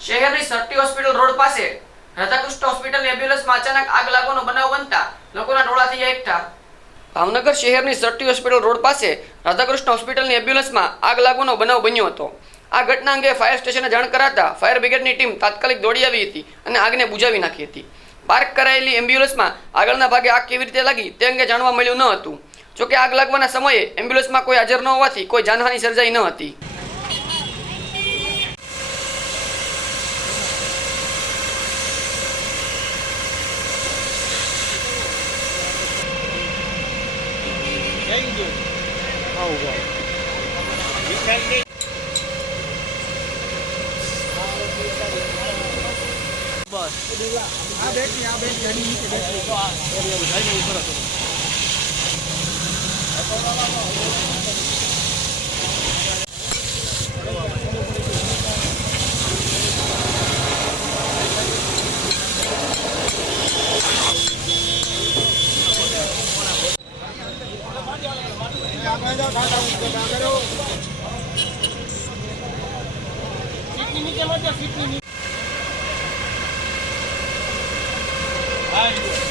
શહેરની Sir T hospital road પાસે રાધાકૃષ્ણ હોસ્પિટલની એમ્બ્યુલન્સમાં અચાનક આગ લાગવાનો બનાવ બનતા લોકોના ટોળા થયા એકઠા. ભાવનગર શહેરની સરટી હોસ્પિટલ રોડ પાસે રાધાકૃષ્ણ હોસ્પિટલની એમ્બ્યુલન્સમાં આગ લાગવાનો બનાવ બન્યો હતો. આ ઘટના અંગે ફાયર સ્ટેશને જાણ કરાતા ફાયર બ્રિગેડની ટીમ તાત્કાલિક દોડી આવી હતી અને આગને બુઝાવી નાખી હતી. પાર્ક કરાયેલી એમ્બ્યુલન્સમાં આગળના ભાગે આગ કેવી રીતે લાગી તે અંગે જાણવા મળ્યું ન હતું. જોકે આગ લાગવાના સમયે એમ્બ્યુલન્સમાં કોઈ હાજર ન હોવાથી કોઈ જાનહાનિ સર્જાઈ ન હતી. नीचे